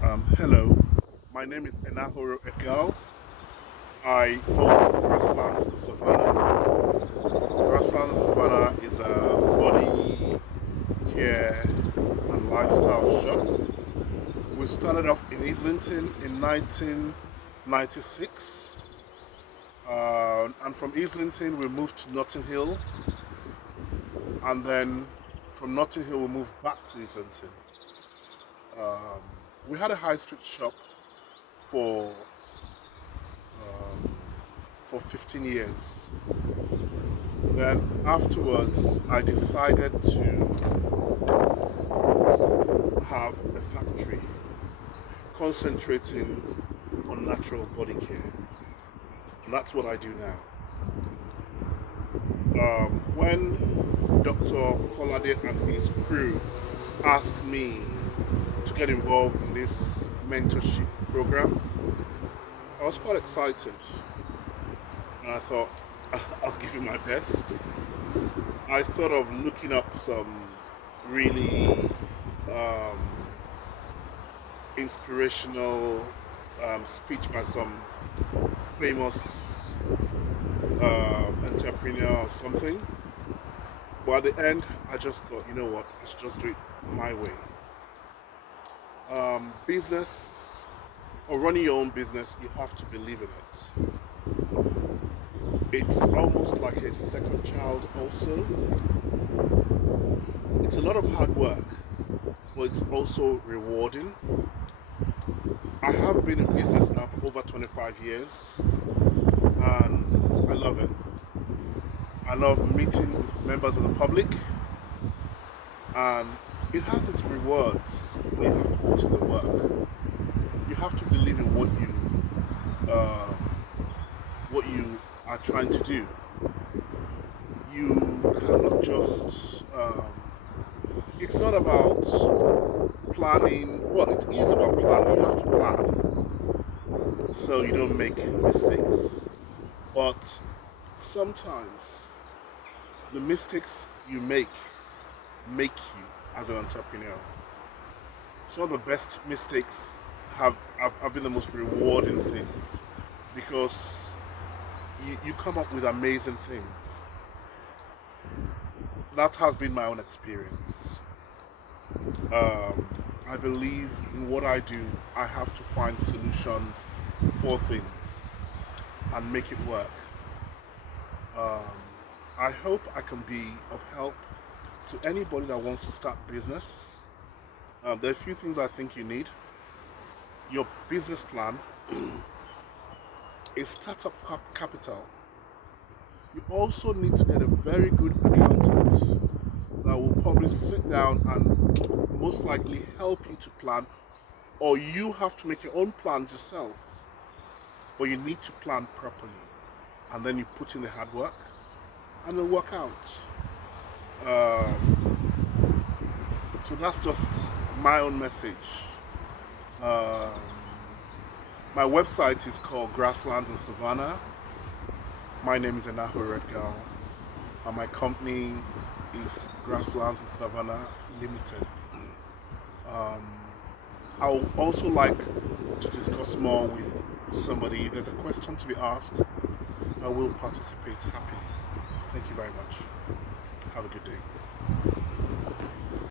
Hello, my name is Enahoro Edgal. I own Grasslands in Savannah. Grasslands in Savannah is a body care and lifestyle shop. We started off in Islington in 1996, and from Islington we moved to Notting Hill, and then from Notting Hill we moved back to Islington. Um, we had a high street shop for um, for 15 years. Then afterwards, I decided to have a factory concentrating on natural body care. And that's what I do now. When Dr. Kolade and his crew asked me to get involved in this mentorship program, I was quite excited. And I thought, I'll give it my best. I thought of looking up some really um, inspirational speech by some famous entrepreneur or something. But at the end, I just thought, you know what, I should just do it my way. Business or running your own business, you have to believe in it. It's almost like a second child, also. It's a lot of hard work, but it's also rewarding. I have been in business now for over 25 years, and I love it. I love meeting with members of the public, and it has its rewards, but you have to put in the work. You have to believe in um, what you are trying to do. You cannot just. It's not about planning. Well, it is about planning. You have to plan so you don't make mistakes. But sometimes the mistakes you make you as an entrepreneur. Some of the best mistakes have been the most rewarding things because you come up with amazing things. That has been my own experience. Um, I believe in what I do, I have to find solutions for things and make it work. Um, I hope I can be of help to anybody that wants to start business. There are a few things I think you need. Your business plan, a startup capital. You also need to get a very good accountant that will probably sit down and most likely help you to plan, or you have to make your own plans yourself. But you need to plan properly, and then you put in the hard work, and it'll work out. Um, so that's just my own message. Um, my website is called Grasslands in Savannah. My name is Enaho Redgal, and my company is Grasslands in Savannah Limited. Um, I would also like to discuss more with somebody. If there's a question to be asked, I will participate happily. Thank you very much. Have a good day.